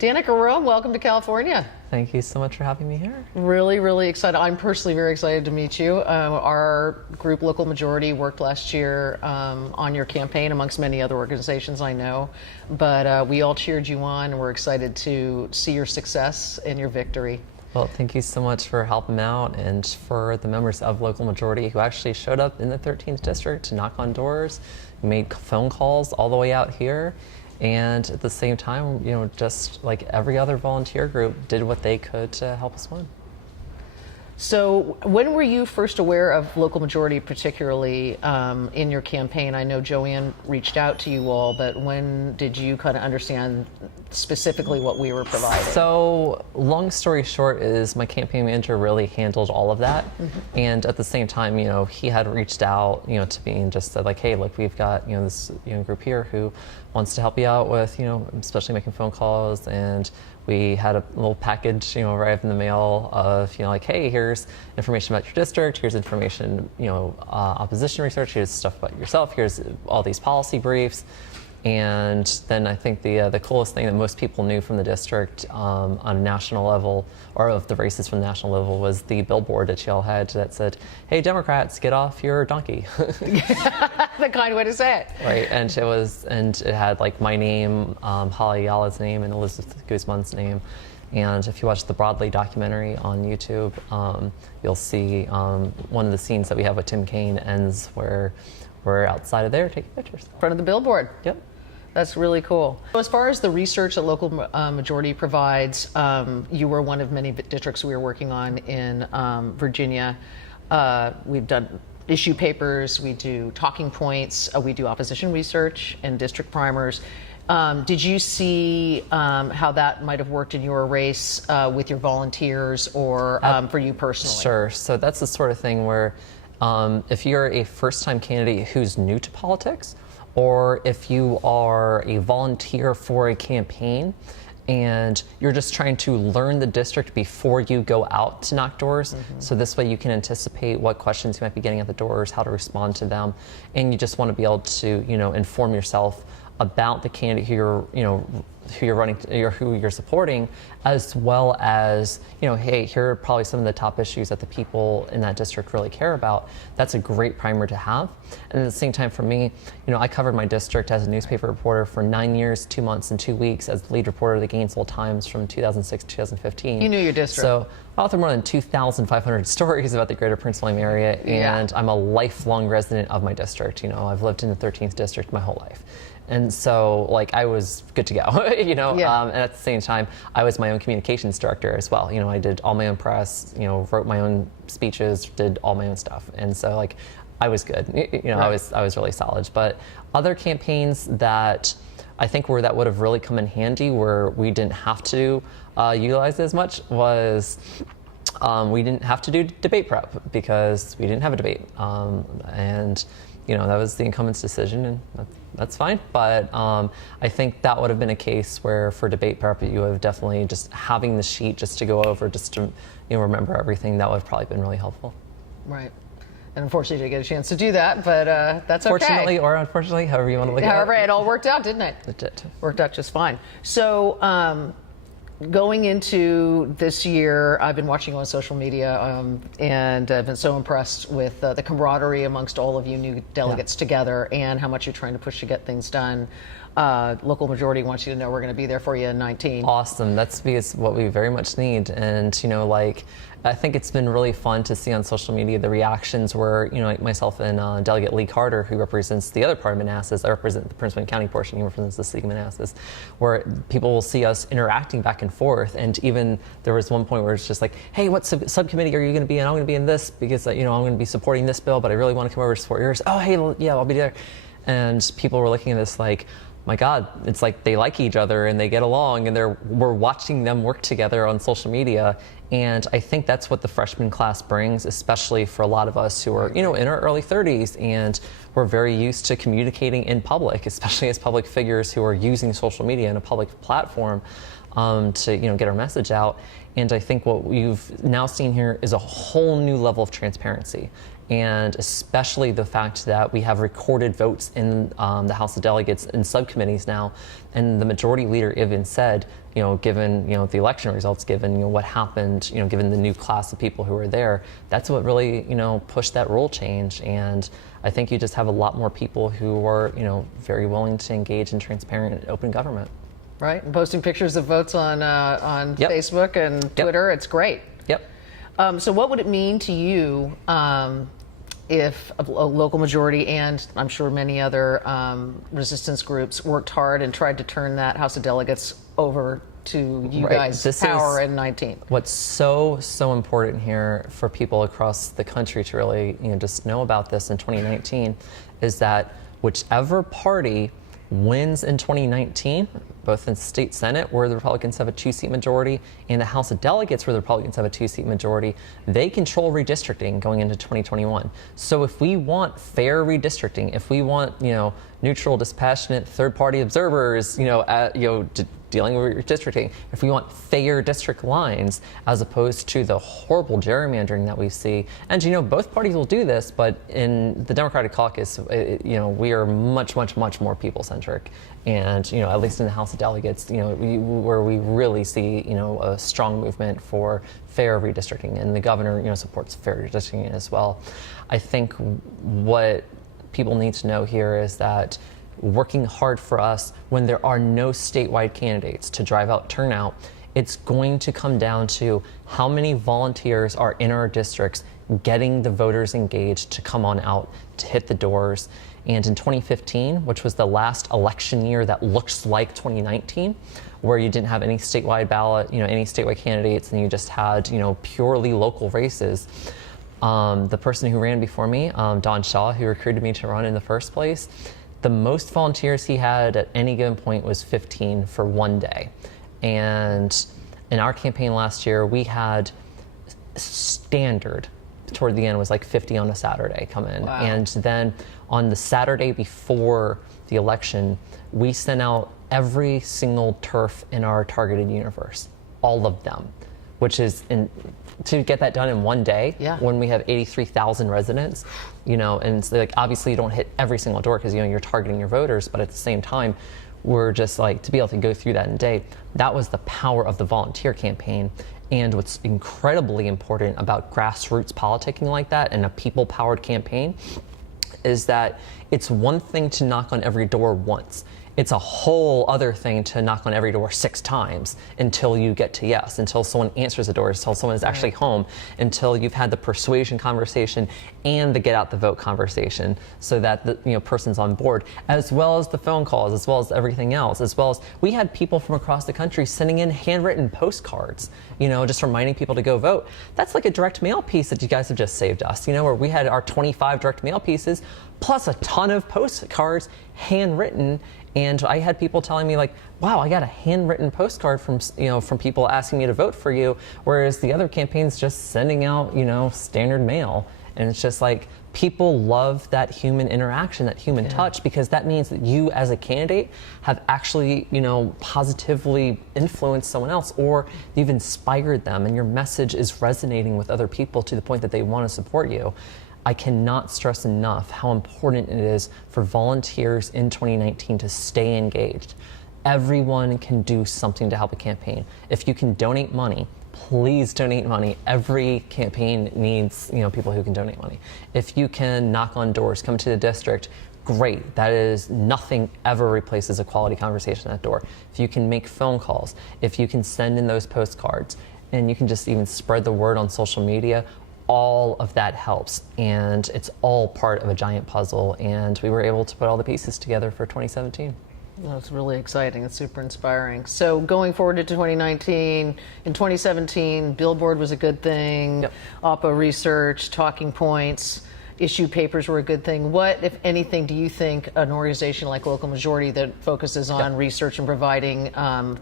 Danica Roem, welcome to California. Thank you so much for having me here. Really, really excited. I'm personally very excited to meet you. Our group, Local Majority, worked last year on your campaign, amongst many other organizations I know. But we all cheered you on, and we're excited to see your success and your victory. Well, thank you so much for helping out, and for the members of Local Majority who actually showed up in the 13th District to knock on doors, made phone calls all the way out here. And at the same time, you know, just like every other volunteer group, did what they could to help us win. So when were you first aware of Local Majority, particularly in your campaign? I know Joanne reached out to you all, but when did you kind of understand specifically what we were providing? So long story short is my campaign manager really handled all of that. And at the same time, you know, he had reached out, you know, to me and just said like, hey, look, we've got, you know, this group here who wants to help you out with, you know, especially making phone calls. And we had a little package, you know, arrive in the mail of, you know, like, hey, here's information about your district, here's information, you know, opposition research, here's stuff about yourself, here's all these policy briefs. And then I think the coolest thing that most people knew from the district on a national level, or of the races from the national level, was the billboard that y'all had that said, hey, Democrats, get off your donkey. The kind way to say it. Right, and it had like my name, Holly Yala's name, and Elizabeth Guzman's name. And if you watch the Broadly documentary on YouTube, you'll see one of the scenes that we have with Tim Kaine ends where we're outside of there taking pictures. In front of the billboard. Yep. That's really cool. As far as the research that Local Majority provides, you were one of many districts we were working on in Virginia. We've done issue papers, we do talking points, we do opposition research and district primers. Did you see how that might have worked in your race with your volunteers or for you personally? Sure. So that's the sort of thing where if you're a first-time candidate who's new to politics, or if you are a volunteer for a campaign and you're just trying to learn the district before you go out to knock doors, so this way you can anticipate what questions you might be getting at the doors, how to respond to them, and you just want to be able to, you know, inform yourself about the candidate who you're, you know, who you're running or who you're supporting, as well as, you know, hey, here are probably some of the top issues that the people in that district really care about. That's a great primer to have. And at the same time, for me, you know, I covered my district as a newspaper reporter for 9 years, 2 months, and 2 weeks as the lead reporter of the Gainesville Times from 2006 to 2015. You knew your district. So I authored more than 2,500 stories about the greater Prince William area, and I'm a lifelong resident of my district. You know, I've lived in the 13th District my whole life. And so, like, I was good to go, you know, and at the same time, I was my own communications director as well. You know, I did all my own press, you know, wrote my own speeches, did all my own stuff. And so, like, I was good, you know, right. I was really solid. But other campaigns that I think that would have really come in handy where we didn't have to utilize it as much was we didn't have to do debate prep because we didn't have a debate. And, you know, that was the incumbent's decision, and that's fine. But I think that would have been a case where for debate prep, you have definitely just having the sheet just to go over, just to, you know, remember everything. That would have probably been really helpful. Right. And unfortunately, you didn't get a chance to do that, but that's okay. Fortunately or unfortunately, however you want to look at it. However, it all worked out, didn't it? It did. Worked out just fine. So going into this year, I've been watching on social media and I've been so impressed with the camaraderie amongst all of you new delegates together and how much you're trying to push to get things done. Local Majority wants you to know we're going to be there for you in 19. Awesome. That's because what we very much need. And, you know, like, I think it's been really fun to see on social media the reactions where, you know, like myself and Delegate Lee Carter, who represents the other part of Manassas, I represent the Prince William County portion, he represents the city of Manassas, where people will see us interacting back and forth. And even there was one point where it's just like, hey, what subcommittee are you going to be in? I'm going to be in this because, you know, I'm going to be supporting this bill, but I really want to come over to support yours. Oh, hey, yeah, I'll be there. And people were looking at this like, my God, it's like they like each other and they get along, and we're watching them work together on social media. And I think that's what the freshman class brings, especially for a lot of us who are, you know, in our early 30s, and we're very used to communicating in public, especially as public figures who are using social media in a public platform. to get our message out. And I think what we've now seen here is a whole new level of transparency, and especially the fact that we have recorded votes in the House of Delegates and subcommittees now, and the majority leader even said, given the election results, given what happened, given the new class of people who were there, that's what really pushed that rule change. And I think you just have a lot more people who are very willing to engage in transparent and open government. Right, and posting pictures of votes on Yep. Facebook and Twitter. It's great. Yep. So what would it mean to you if a local majority, and I'm sure many other resistance groups, worked hard and tried to turn that House of Delegates over to you guys' power in 19? What's so important here for people across the country to really just know about this in 2019 is that whichever party wins in 2019, both in state Senate, where the Republicans have a 2-seat majority, and the House of Delegates, where the Republicans have a 2-seat majority, they control redistricting going into 2021. So if we want fair redistricting, if we want neutral, dispassionate, third-party observers, dealing with redistricting, if we want fair district lines as opposed to the horrible gerrymandering that we see, and both parties will do this, but in the Democratic caucus, we are much more people-centric, and at least in the House of Delegates, where we really see a strong movement for fair redistricting, and the governor supports fair redistricting as well. I think what people need to know here is that working hard for us when there are no statewide candidates to drive out turnout, it's going to come down to how many volunteers are in our districts getting the voters engaged to come on out, to hit the doors. And in 2015, which was the last election year that looks like 2019, where you didn't have any statewide ballot, any statewide candidates, and you just had, purely local races, the person who ran before me, Don Shaw, who recruited me to run in the first place, the most volunteers he had at any given point was 15 for one day. And in our campaign last year, we had standard, toward the end, was like 50 on a Saturday come in. Wow. And then on the Saturday before the election, we sent out every single turf in our targeted universe, all of them, which is to get that done in one day, when we have 83,000 residents, and so, obviously you don't hit every single door because you're targeting your voters, but at the same time, we're just to be able to go through that in a day. That was the power of the volunteer campaign. And what's incredibly important about grassroots politicking like that and a people-powered campaign is that it's one thing to knock on every door once. It's a whole other thing to knock on every door 6 times until you get to yes, until someone answers the door, until someone is actually home, until you've had the persuasion conversation and the get out the vote conversation so that the person's on board, as well as the phone calls, as well as everything else, as well as we had people from across the country sending in handwritten postcards, just reminding people to go vote. That's like a direct mail piece that you guys have just saved us, where we had our 25 direct mail pieces plus a ton of postcards handwritten. And I had people telling me wow, I got a handwritten postcard from people asking me to vote for you, whereas the other campaign's just sending out, standard mail. And it's just people love that human interaction, that human touch, because that means that you as a candidate have actually, positively influenced someone else, or you've inspired them and your message is resonating with other people to the point that they want to support you. I cannot stress enough how important it is for volunteers in 2019 to stay engaged. Everyone can do something to help a campaign. If you can donate money, please donate money. Every campaign needs, people who can donate money. If you can knock on doors, come to the district, great. That is, nothing ever replaces a quality conversation at that door. If you can make phone calls, if you can send in those postcards, and you can just even spread the word on social media, all of that helps, and it's all part of a giant puzzle, and we were able to put all the pieces together for 2017. That's really exciting. It's super inspiring. So going forward into 2019, in 2017, Billboard was a good thing, Oppo research, talking points, issue papers were a good thing. What, if anything, do you think an organization like Local Majority that focuses on research and providing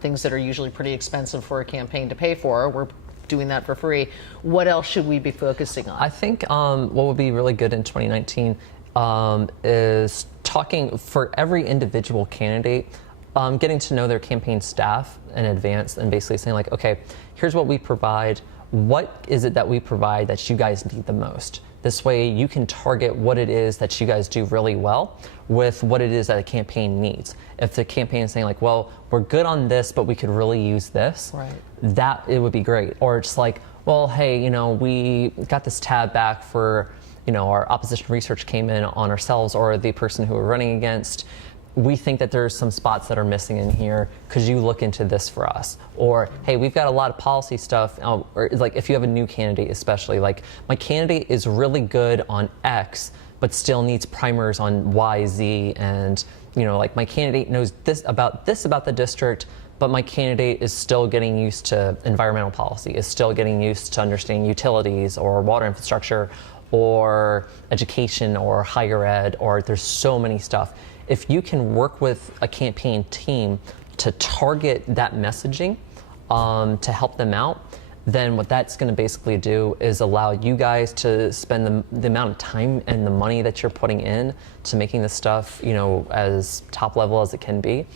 things that are usually pretty expensive for a campaign to pay for, we're doing that for free, what else should we be focusing on? I think what would be really good in 2019 is talking for every individual candidate. getting to know their campaign staff in advance and basically saying like, okay, here's what we provide. What is it that we provide that you guys need the most? This way you can target what it is that you guys do really well with what it is that a campaign needs. If the campaign is saying like, well, we're good on this, but we could really use this, right, that it would be great. Or it's like, well, hey, you know, we got this tab back for, you know, our opposition research came in on ourselves or the person who we're running against. We think that there's some spots that are missing in here. Could you look into this for us? Or, hey, we've got a lot of policy stuff. Or like if you have a new candidate, especially, like my candidate is really good on X, but still needs primers on Y, Z, and you know, like my candidate knows this about the district, but my candidate is still getting used to environmental policy, is still getting used to understanding utilities or water infrastructure or education or higher ed, or there's so many stuff. If you can work with a campaign team to target that messaging to help them out, then what that's going to basically do is allow you guys to spend the amount of time and the money that you're putting in to making this stuff, you know, as top level as it can be,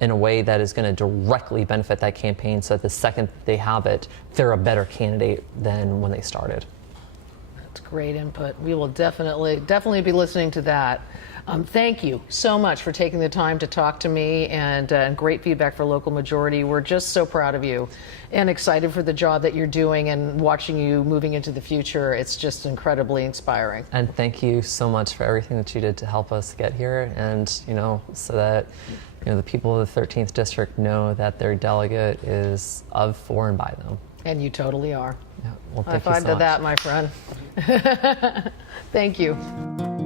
in a way that is going to directly benefit that campaign, so that the second they have it, they're a better candidate than when they started. That's great input. We will definitely be listening to that. Thank you so much for taking the time to talk to me, and great feedback for Local Majority. We're just so proud of you and excited for the job that you're doing and watching you moving into the future. It's just incredibly inspiring. And thank you so much for everything that you did to help us get here, and you know, so that you know the people of the 13th district know that their delegate is of, for, and by them. And you totally are. Yeah, well, High thank you five so to much. that, my friend. Thank you.